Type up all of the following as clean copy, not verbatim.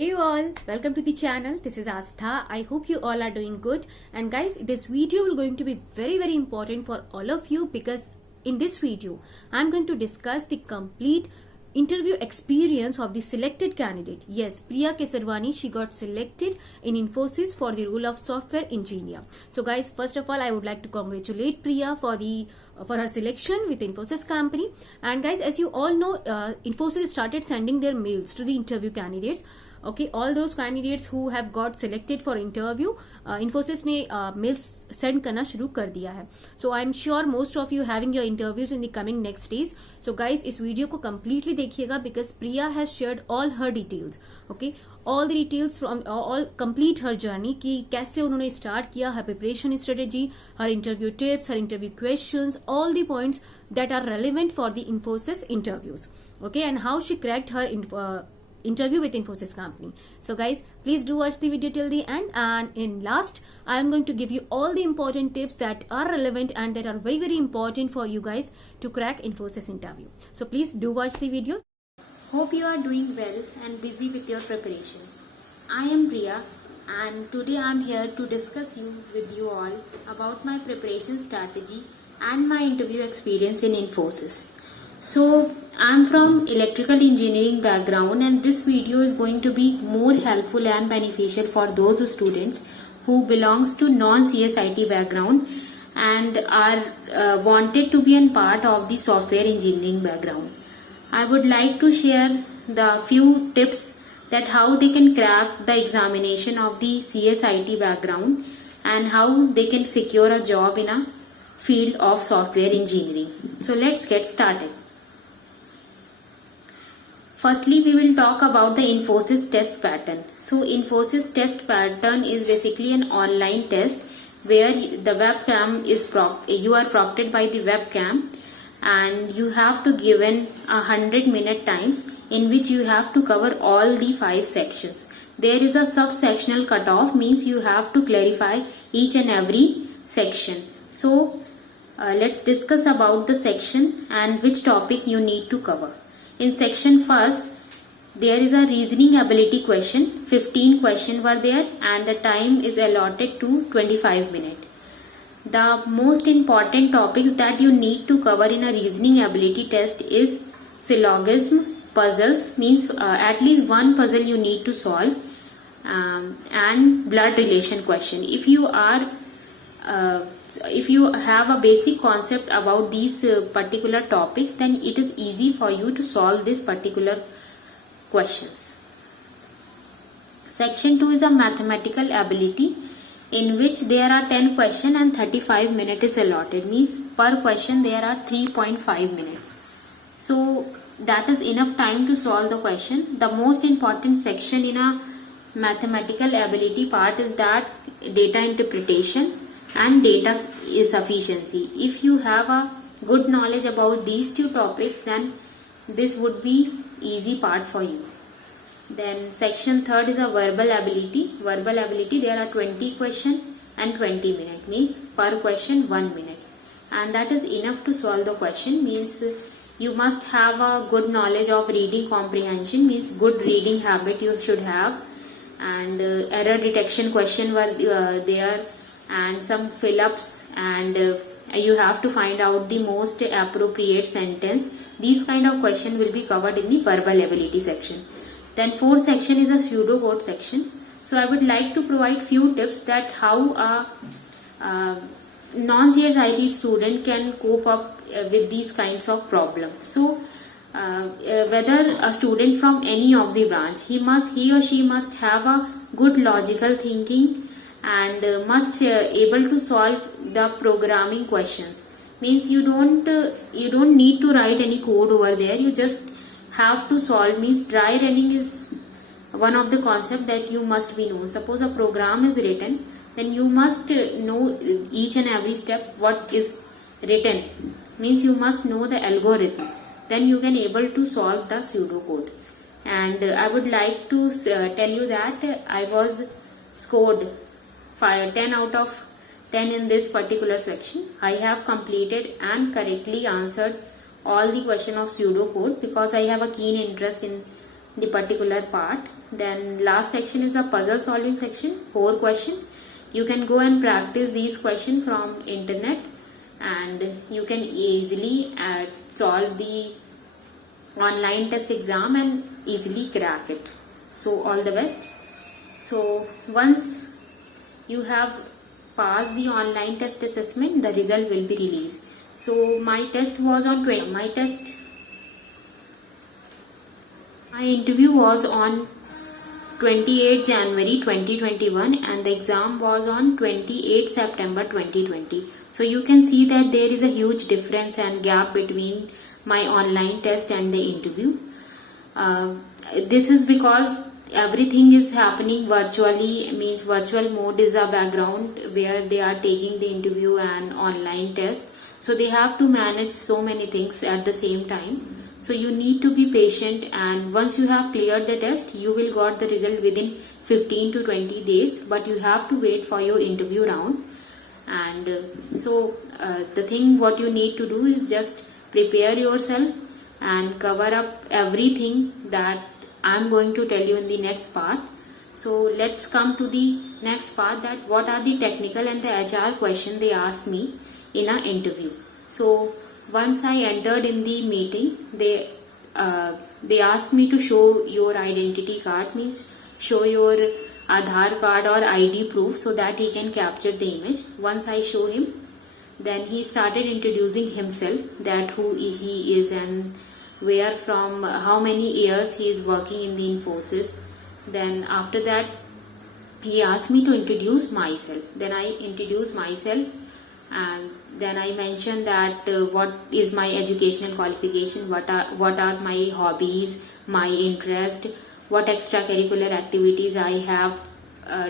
Hey you all, welcome to the channel. This is Astha. I hope you all are doing good. And guys, this video is going to be very important for all of you because in this video, I'm going to discuss the complete interview experience of the selected candidate. Yes, Priya Kesarwani, she got selected in Infosys for the role of software engineer. So guys, first of all, I would like to congratulate Priya for her selection with Infosys company. And guys, as you all know, Infosys started sending their mails to the interview candidates. Okay, all those candidates who have got selected for interview, Infosys ने mails send करना शुरू कर दिया है. So I'm sure most of you having your interviews in the coming next days. So guys, इस video को completely देखिएगा because Priya has shared all her details. Okay, all the details from all complete her journey कि कैसे उन्होंने start किया, her preparation strategy, her interview tips, her interview questions, all the points that are relevant for the Infosys interviews. Okay, and how she cracked her interview with Infosys company. So guys, please do watch the video till the end, and in last I am going to give you all the important tips that are relevant and that are very important for you guys to crack Infosys interview. So please do watch the video. Hope you are doing well and busy with your preparation. I am Priya and today I am here to discuss with you all about my preparation strategy and my interview experience in Infosys. So I am from electrical engineering background and this video is going to be more helpful and beneficial for those students who belongs to non-CSIT background and are wanted to be a part of the software engineering background. I would like to share the few tips that how they can crack the examination of the CSIT background and how they can secure a job in a field of software engineering. So let's get started. Firstly, we will talk about the Infosys test pattern. So Infosys test pattern is basically an online test where the webcam is you are proctored by the webcam and you have to given 100-minute times in which you have to cover all the 5 sections. There is a sub-sectional cutoff, means you have to clarify each and every section. So let's discuss about the section and which topic you need to cover. In section first, there is a reasoning ability question. 15 questions were there and the time is allotted to 25 minutes. The most important topics that you need to cover in a reasoning ability test is syllogism, puzzles, means at least one puzzle you need to solve, and blood relation question. If you have a basic concept about these particular topics, then it is easy for you to solve this particular questions. Section 2 is a mathematical ability in which there are 10 questions and 35 minutes is allotted, means per question there are 3.5 minutes. So that is enough time to solve the question. The most important section in a mathematical ability part is that data interpretation and data sufficiency. If you have a good knowledge about these two topics, then this would be easy part for you. Then section 3rd is a verbal ability. Verbal ability, there are 20 questions and 20 minutes, means per question 1 minute, and that is enough to solve the question. Means you must have a good knowledge of reading comprehension, means good reading habit you should have, and error detection question were there, and some fill-ups, and you have to find out the most appropriate sentence. These kind of question will be covered in the verbal ability section. Then 4th section is a pseudocode section. So I would like to provide few tips that how a non-CSIT student can cope up with these kinds of problems. So whether a student from any of the branch, he or she must have a good logical thinking and must able to solve the programming questions. Means you don't need to write any code over there, you just have to solve. Means dry running is one of the concept that you must be known. Suppose a program is written, then you must know each and every step what is written, means you must know the algorithm, then you can able to solve the pseudocode. And I would like to tell you that I was scored 10 out of 10 in this particular section. I have completed and correctly answered all the question of pseudocode because I have a keen interest in the particular part, Then last section is a puzzle solving section, 4 questions. You can go and practice these questions from internet, and you can easily solve the online test exam and easily crack it. So all the best. So once you have passed the online test assessment, the result will be released. So my test was on my interview was on 28 January 2021 and the exam was on 28 September 2020. So you can see that there is a huge difference and gap between my online test and the interview. This is because everything is happening virtually, means virtual mode is a background where they are taking the interview and online test. So they have to manage so many things at the same time. So you need to be patient, and once you have cleared the test, you will got the result within 15 to 20 days, but you have to wait for your interview round. And the thing what you need to do is just prepare yourself and cover up everything that I'm going to tell you in the next part. So let's come to the next part, that what are the technical and the HR questions they asked me in an interview. So once I entered in the meeting, they asked me to show your identity card, means show your Aadhaar card or ID proof so that he can capture the image. Once I show him, then he started introducing himself, that who he is and where from, how many years he is working in the Infosys. Then after that he asked me to introduce myself. Then I introduced myself, and then I mentioned that what is my educational qualification, what are my hobbies, my interest, what extracurricular activities I have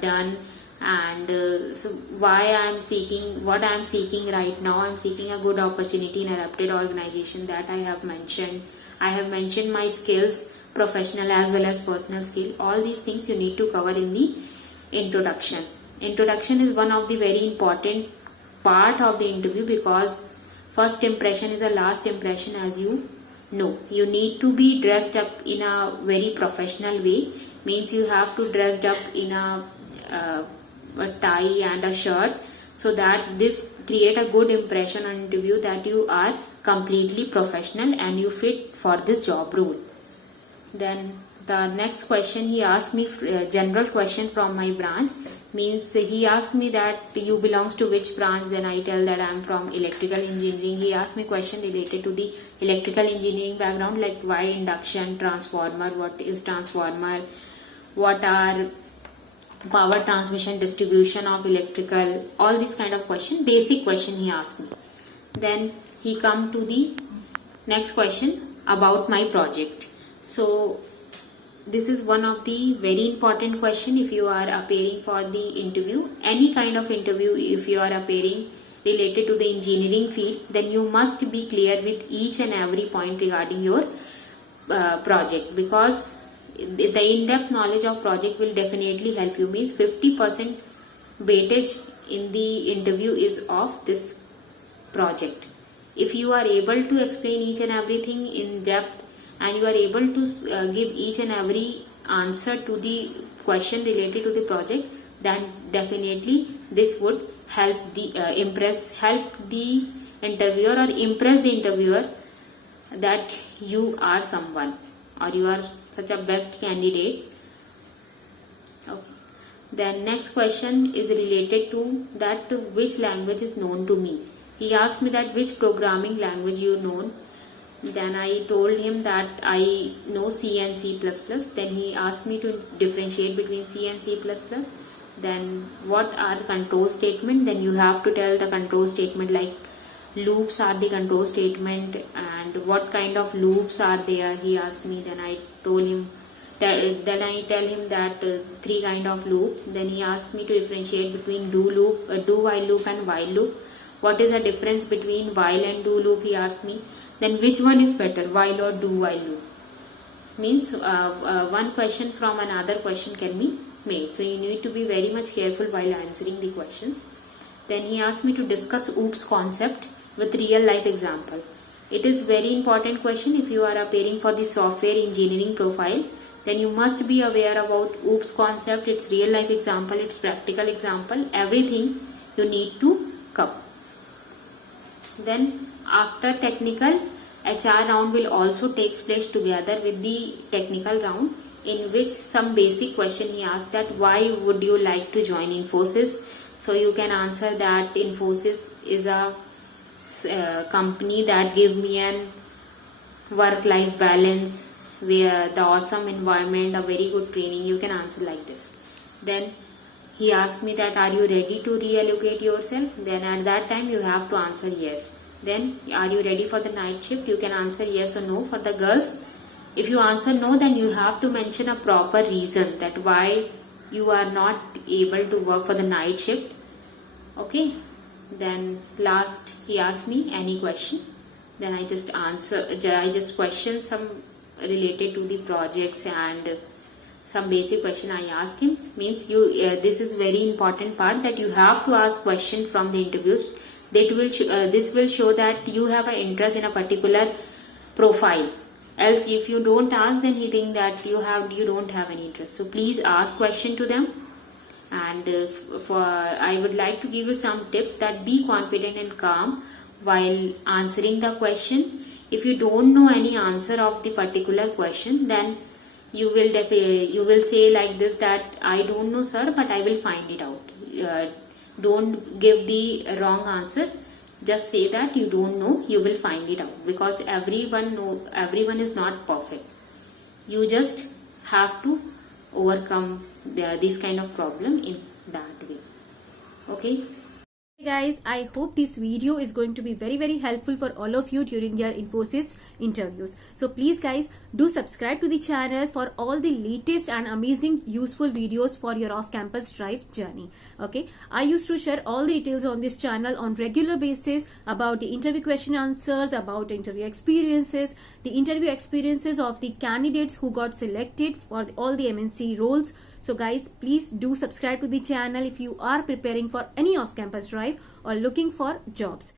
done, and so why I am seeking, what I am seeking right now. I am seeking a good opportunity in a reputed organization, that I have mentioned. I have mentioned my skills, professional as well as personal skill. All these things you need to cover in the introduction. Introduction is one of the very important part of the interview, because first impression is a last impression, as you know. You need to be dressed up in a very professional way, means you have to dressed up in a tie and a shirt, so that this create a good impression on interview that you are completely professional and you fit for this job role. Then the next question he asked me, general question from my branch, means he asked me that you belongs to which branch. Then I tell that I am from electrical engineering. He asked me question related to the electrical engineering background, like why induction, transformer, what is transformer, what are power transmission, distribution of electrical, all these kind of question, basic question he asked me. Then he come to the next question about my project. So this is one of the very important question if you are appearing for the interview, any kind of interview. If you are appearing related to the engineering field, then you must be clear with each and every point regarding your project, because the in-depth knowledge of project will definitely help you. Means 50% weightage in the interview is of this project. If you are able to explain each and everything in depth, and you are able to give each and every answer to the question related to the project, then definitely this would help the help the interviewer, or impress the interviewer that you are someone, or you are such a best candidate. Okay. Then next question is related to that which language is known to me. He asked me that which programming language you know. Then I told him that I know C and C++. Then he asked me to differentiate between C and C++. Then what are control statement? Then you have to tell the control statement, like loops are the control statement, and what kind of loops are there, he asked me. Then I told him, then I tell him that 3 kind of loop. Then he asked me to differentiate between do while loop and while loop. What is the difference between while and do loop, he asked me. Then which one is better, while or do while loop? Means one question from another question can be made. So you need to be very much careful while answering the questions. Then he asked me to discuss OOPS concept with real life example. It is very important question if you are appearing for the software engineering profile. then you must be aware about OOPS concept, its real life example, its practical example, everything you need to cover. Then after technical, HR round will also takes place together with the technical round, in which some basic question he asked, that why would you like to join Infosys. So you can answer that Infosys is a company that give me an work-life balance, where the awesome environment, a very good training. You can answer like this. Then he asked me that, are you ready to reallocate yourself? Then at that time you have to answer yes. Then, are you ready for the night shift? You can answer yes or no. For the girls, if you answer no, then you have to mention a proper reason that why you are not able to work for the night shift. Okay. Then last, he asked me any question. Then I just question some related to the projects and some basic question I ask him. Means this is very important part, that you have to ask question from the interviews. This will show that you have an interest in a particular profile. Else if you don't ask, then he think that you don't have any interest. So please ask question to them. And I would like to give you some tips, that be confident and calm while answering the question. If you don't know any answer of the particular question, then you will say like this, that I don't know sir, but I will find it out. Don't give the wrong answer. Just say that you don't know, you will find it out, because everyone is not perfect. You just have to overcome this kind of problem in that way. Okay. Hey guys, I hope this video is going to be very helpful for all of you during your Infosys interviews. So please guys, do subscribe to the channel for all the latest and amazing useful videos for your off-campus drive journey. Okay, I used to share all the details on this channel on regular basis about the interview question answers, about interview experiences, the interview experiences of the candidates who got selected for all the MNC roles. So guys, please do subscribe to the channel if you are preparing for any off-campus drive or looking for jobs.